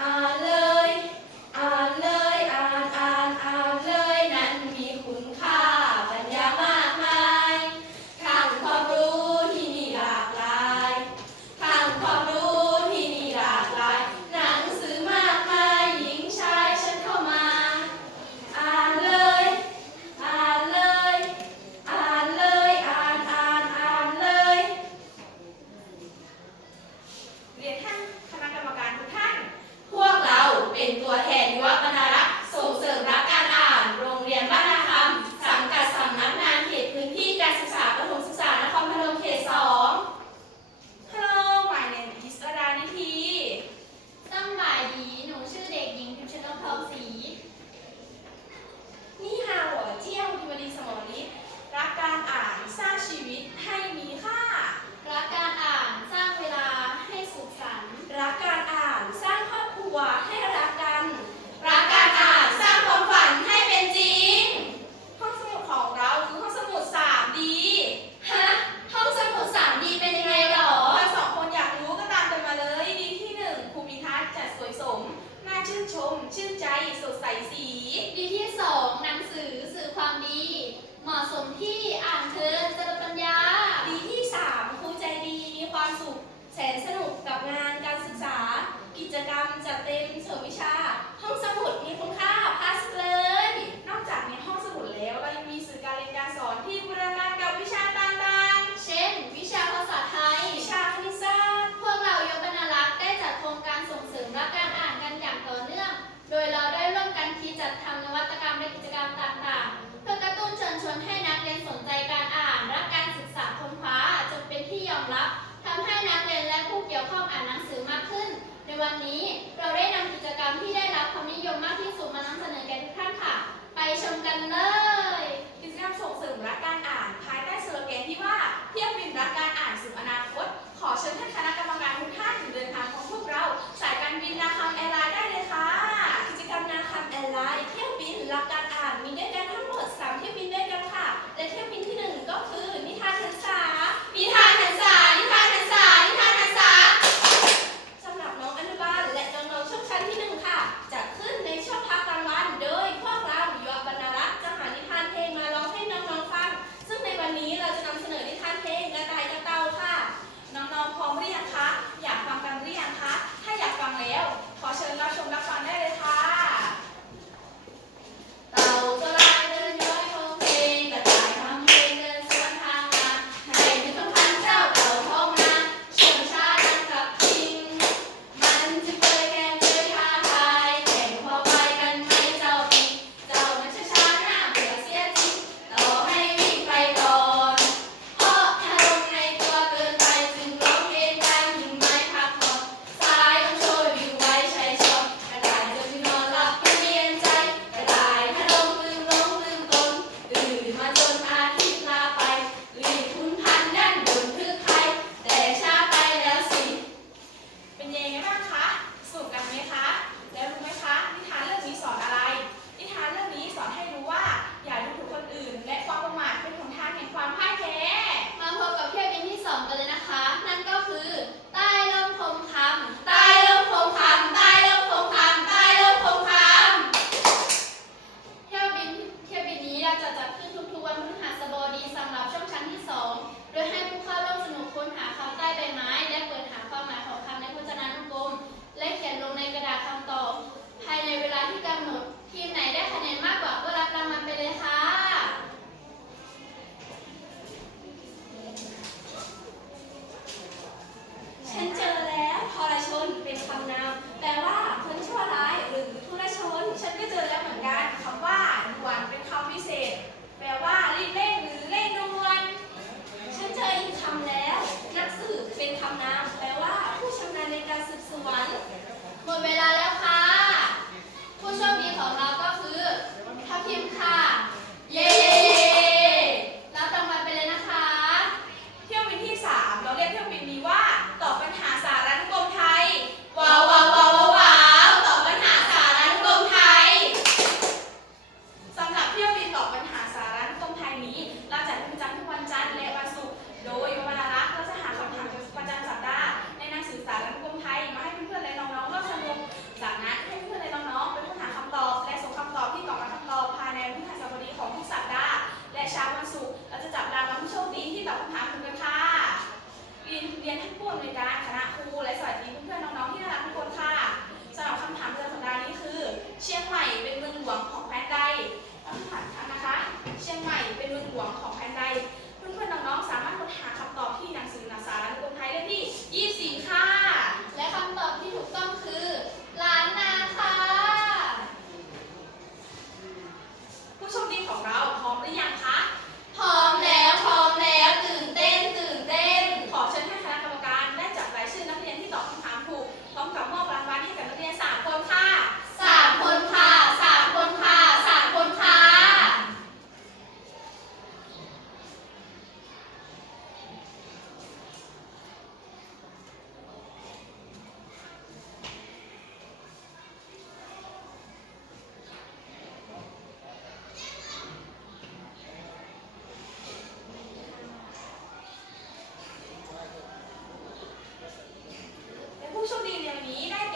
I love วันนี้เราได้นำกิจกรรมที่ได้รับความนิยมมากที่สุดมานำเสนอแก่ทุกท่านค่ะ ไปชมกันเลย กิจกรรมส่งเสริมรักการอ่าน ภายใต้สโลแกนที่ว่าเที่ยวบินรักการอ่านสู่อนาคต ขอเชิญท่านคณะกรรมการทุกท่านเหลวงของแผ่นใดเพื่อนๆน้องๆสามารถค้นหาคำตอบ Mira